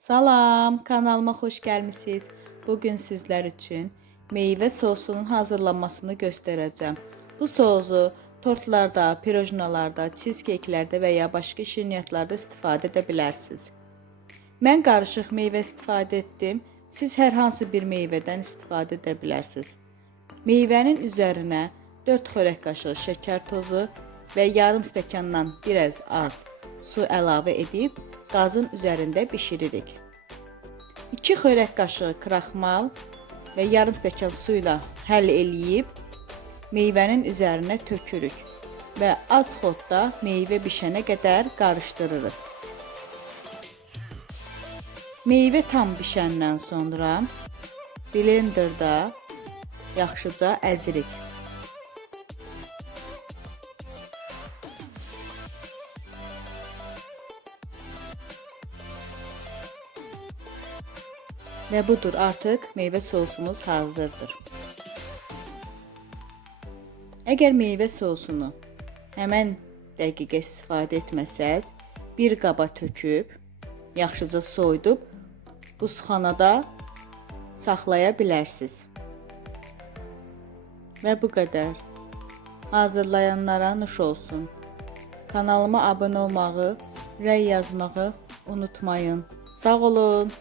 Salam, kanalıma xoş gəlmisiniz. Bugün sizlər üçün meyvə sosunun hazırlanmasını göstərəcəm. Bu sosu tortlarda, pirojnalarda, cheesecakelərdə və ya başqa şirniyyatlarda istifadə edə bilərsiniz. Mən qarışıq meyvə istifadə etdim. Siz hər hansı bir meyvədən istifadə edə bilərsiniz. Meyvənin üzərinə 4 xörək qaşığı şəkər tozu və yarım stəkandan biraz az su əlavə edib qazın üzərində bişiririk. 2 xörək qaşığı kraxmal və yarım stəkan su ilə həll eləyib meyvənin üzərinə tökürük və az xodda meyvə bişənə qədər qarışdırırıq. Meyvə tam bişəndən sonra blenderda yaxşıca əzirik. Və budur artıq meyvə sosumuz hazırdır. Əgər meyvə sosunu həmən dəqiqə istifadə etməsəz, bir qaba töküb, yaxşıca soyudub buzxanada saxlaya bilərsiniz. Və bu qədər. Hazırlayanlara nuş olsun. Kanalıma abunə olmağı, rəy yazmağı unutmayın. Sağ olun.